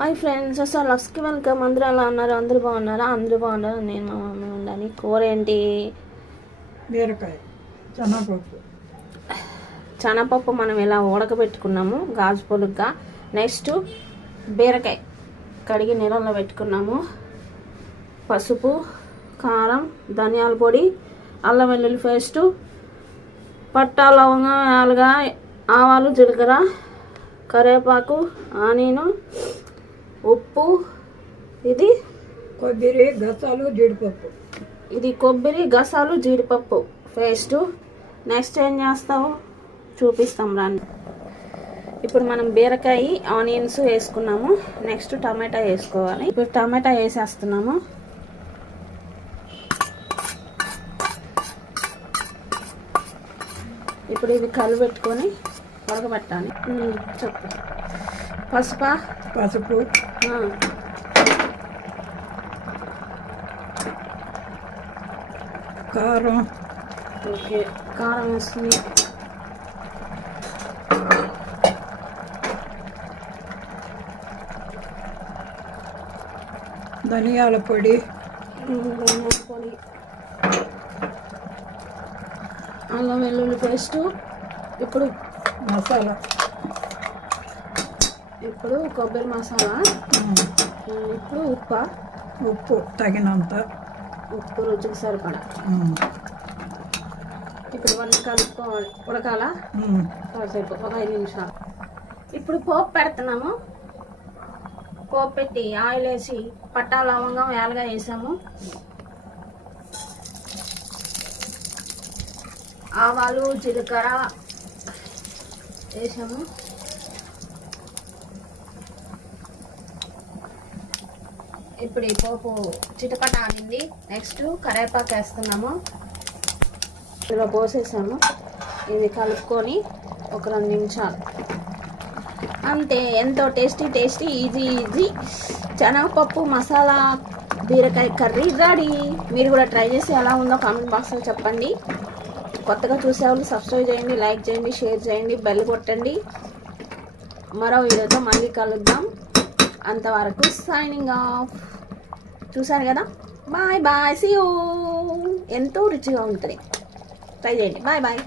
Hi friends అసలు లక్స్కి welcome. అందరూ ఎలా ఉన్నారు? అందరూ బాగున్నారా? అందరూ బాగున్నారు? నేను మా మమ్మీ ఉండాలి. కూర ఏంటి బీరకాయ చెనపప్పు మనం ఇలా ఉడకబెట్టుకున్నాము? గాజు పొలుగ్గా నెక్స్ట్ బీరకాయ కడిగి నీళ్ళలో పెట్టుకున్నాము. పసుపు కారం ధనియాల పొడి అల్లం వెల్లుల్లి పేస్టు పట్టా లవంగం యాలుగా ఆవాలు జీలకర్ర కరివేపాకు ఆనియను ఉప్పు ఇది? కొబ్బరి గసాలు జీడిపప్పు. ఇది కొబ్బరి గసాలు జీడిపప్పు. పేస్ట్ నెక్స్ట్ ఏం చేస్తావు? చూపిస్తాం రండి. ఇప్పుడు మనం బీరకాయ ఆనియన్స్ వేసుకున్నాము. నెక్స్ట్ టమాటా వేసుకోవాలి. ఇప్పుడు టమాటా వేసేస్తున్నాము. ఇప్పుడు ఇది కలిపెట్టుకొని ఉడకబెట్టాలి. చెప్పు. పసుపా? పసుపు. కారం. ఓకే కారం వేస్తుంది. ధనియాల పొడి. ధనియాల పొడి. అల్లం వెల్లుల్లి పేస్ట్. ఇప్పుడు మసాలా. ఇప్పుడు కొబ్బరి మసాలా ఇప్పుడు ఉప్ప. ఉప్పు తగినంత. ఉప్పు రుచికి సరిపడా. ఇప్పుడు ఇవన్నీ కలుపుకోవాలి. ఉడకాల? కాసేపు ఒక ఐదు నిమిషాలు. ఇప్పుడు పోపు పెడుతున్నాము. పోపు పెట్టి ఆయిల్ వేసి పట్టా లవంగం యాలుగా వేసాము. ఆవాలు జీలకర్ర వేసాము. ఇప్పుడు ఈ పోపు చిటపట ఆడింది నెక్స్ట్ కరేపాకు వేస్తున్నాము. ఇలా పోసేసాము. ఇది కలుపుకొని ఒక రెండు నిమిషాలు. అంతే ఎంతో టేస్టీ టేస్టీ ఈజీ ఈజీ. శనగపప్పు మసాలా బీరకాయ కర్రీ రెడీ. మీరు కూడా ట్రై చేసి ఎలా ఉందో కామెంట్ బాక్స్లో చెప్పండి. కొత్తగా చూసేవాళ్ళు సబ్స్క్రైబ్ చేయండి లైక్ చేయండి షేర్ చేయండి బెల్ కొట్టండి. మరో వీడియోతో మళ్ళీ కలుద్దాం. అంతవరకు సైనింగ్ ఆఫ్ చూసారు కదా? బాయ్ బాయ్ సీ ఎంతో రుచిగా ఉంటుంది. ట్రై చేయండి. Bye bye